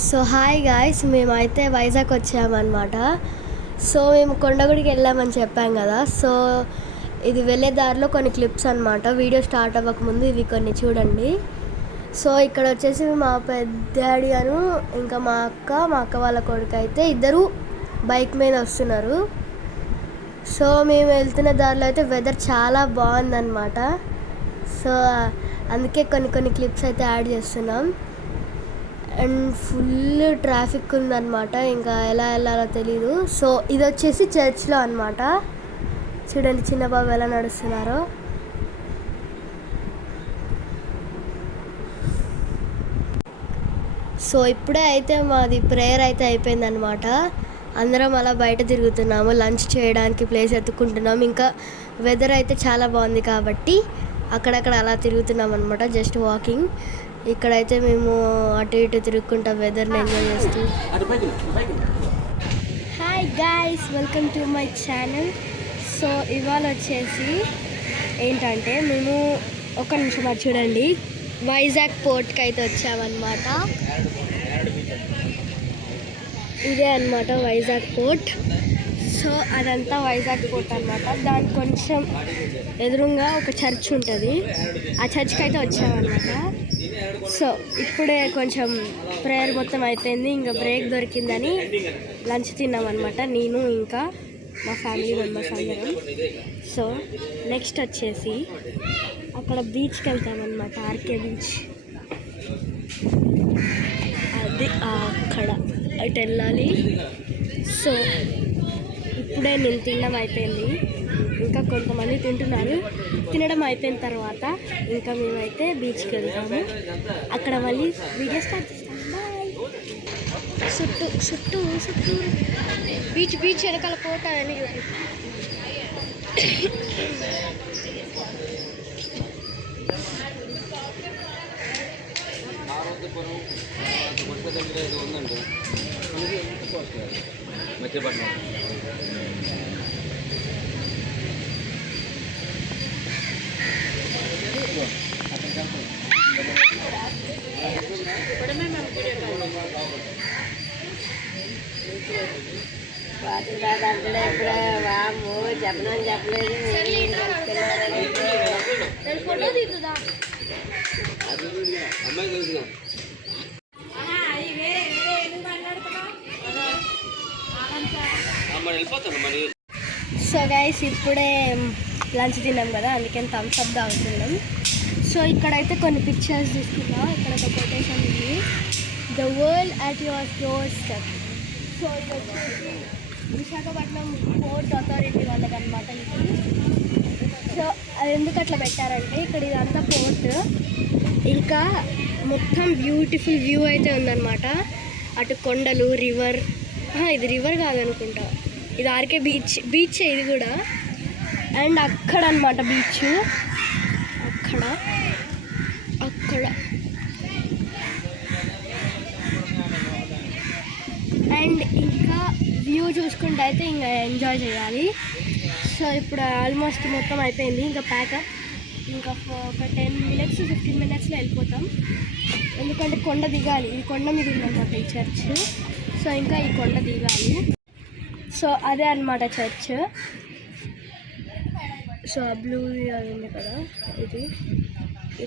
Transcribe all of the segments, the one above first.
So hi guys, మేమైతే వైజాగ్ వచ్చామన్నమాట. So మేము కొండగుడికి వెళ్ళామని చెప్పాం కదా. సో ఇది వెళ్ళే దారిలో కొన్ని క్లిప్స్ అనమాట. వీడియో స్టార్ట్ అవ్వకముందు ఇవి కొన్ని చూడండి. సో ఇక్కడ వచ్చేసి మా పెద్దాడి అను ఇంకా మా అక్క వాళ్ళ కొడుకు అయితే ఇద్దరు బైక్ మీద వస్తున్నారు. సో మేము వెళ్తున్న దారిలో అయితే వెదర్ చాలా బాగుందన్నమాట. సో అందుకే కొన్ని క్లిప్స్ అయితే యాడ్ చేస్తున్నాం. అండ్ ఫుల్ ట్రాఫిక్ ఉందన్నమాట, ఇంకా ఎలా వెళ్ళాలో తెలీదు. సో ఇది వచ్చేసి చర్చ్లో అనమాట. చూడండి చిన్న బాబు ఎలా నడుస్తున్నారో. సో ఇప్పుడే అయితే మాది ప్రేయర్ అయితే అయిపోయిందనమాట. అందరం అలా బయట తిరుగుతున్నాము, లంచ్ చేయడానికి ప్లేస్ ఎత్తుకుంటున్నాము. ఇంకా వెదర్ అయితే చాలా బాగుంది కాబట్టి అక్కడక్కడ అలా తిరుగుతున్నాం అనమాట, జస్ట్ వాకింగ్. ఇక్కడైతే మేము అటు ఇటు తిరుగుకుంటా వెదర్ని ఎంజాయ్ చేస్తూ. Hi guys, welcome to my channel. So ఇవాళ వచ్చేసి ఏంటంటే మేము ఒక నిమిషం అది చూడండి, వైజాగ్ పోర్ట్కి అయితే వచ్చామన్నమాట. ఇదే అనమాట వైజాగ్ పోర్ట్. సో అదంతా వైజాగ్ పోర్ట్ అనమాట. దాని కొంచెం ఎదురుగా ఒక చర్చ్ ఉంటుంది, ఆ చర్చ్కి అయితే వచ్చామన్నమాట. సో ఇప్పుడే కొంచెం ప్రేయర్ మొత్తం అయిపోయింది, ఇంకా బ్రేక్ దొరికిందని లంచ్ తిన్నామన్నమాట, నేను ఇంకా మా ఫ్యామిలీ మెంబర్స్ అందరం. సో నెక్స్ట్ వచ్చేసి అక్కడ బీచ్కి వెళ్తామన్నమాట, ఆర్కే బీచ్. అది అక్కడ అటు వెళ్ళాలి. సో ఇప్పుడే నేను తినడం అయిపోయింది, ఇంకా కొంతమంది తింటున్నారు. తినడం అయిపోయిన తర్వాత ఇంకా మేమైతే బీచ్కి వెళ్తాము. అక్కడ మళ్ళీ వీడియో స్టార్ట్ చేస్తాము. బాయ్. చుట్టూ బీచ్ వెనకాల కోట అని సో గైస్ ఇప్పుడే లంచ్ తిన్నాం కదా, అందుకని థమ్స్ అప్ తాగుతున్నాం. సో ఇక్కడైతే కొన్ని పిక్చర్స్ తీసుకున్నాం. ఇక్కడ ఒక కొటేషన్ ఉంది, the world at your door step. So ఇది వచ్చేసి విశాఖపట్నం పోర్ట్ అథారిటీ వాళ్ళకి అనమాట ఇది. సో అది ఎందుకు అట్లా పెట్టారంటే ఇక్కడ ఇదంతా పోర్ట్, ఇంకా మొత్తం బ్యూటిఫుల్ వ్యూ అయితే ఉందన్నమాట. అటు కొండలు, రివర్, ఇది రివర్ కాదనుకుంటా, ఇది ఆర్కే బీచ్ ఇది కూడా. అండ్ అక్కడ అనమాట బీచ్, అక్కడ అండ్ ఇంకా వ్యూ చూసుకుంటే అయితే ఇంకా ఎంజాయ్ చేయాలి. సో ఇప్పుడు ఆల్మోస్ట్ మొత్తం అయిపోయింది, ఇంకా ప్యాకప్. ఇంకా ఒక 10 minutes 15 minutesలో వెళ్ళిపోతాం, ఎందుకంటే కొండ దిగాలి. ఈ కొండ మీద ఉందన్నమాట ఈ చర్చ్. సో ఇంకా ఈ కొండ దిగాలి. సో అదే అనమాట చర్చ్. సో బ్లూ అది ఉంది కదా, ఇది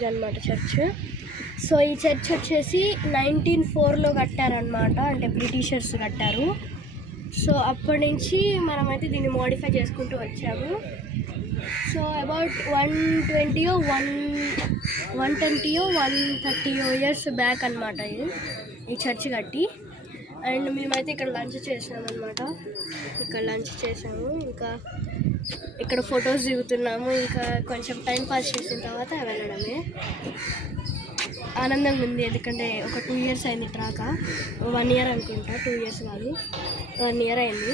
అనమాట చర్చ్. సో ఈ చర్చ్ వచ్చేసి 1904లో కట్టారనమాట, అంటే బ్రిటిషర్స్ కట్టారు. సో అప్పటి నుంచి మనమైతే దీన్ని మోడిఫై చేసుకుంటూ వచ్చాము. So about 120 or 130 years back అనమాట ఈ చర్చ్ కట్టి. అండ్ మేమైతే ఇక్కడ లంచ్ చేసామన్నమాట, ఇంకా ఇక్కడ ఫొటోస్ దిగుతున్నాము. ఇంకా కొంచెం టైం పాస్ చేసిన తర్వాత వెళ్ళడమే. ఆనందంగా ఉంది, ఎందుకంటే ఒక 2 years అయింది ట్రాక. 1 year అనుకుంటా, 2 years కాదు, 1 year అయింది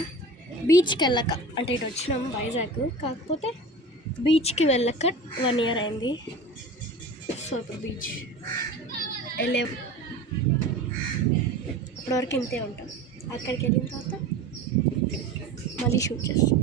బీచ్కి వెళ్ళక. అంటే ఇటు వచ్చినాము వైజాగ్, కాకపోతే బీచ్కి వెళ్ళక 1 year అయింది. సో ఇప్పుడు బీచ్ వెళ్ళే అప్పటివరకు ఇంతే ఉంటాం. అక్కడికి వెళ్ళిన తర్వాత మళ్ళీ షూట్ చేస్తాం.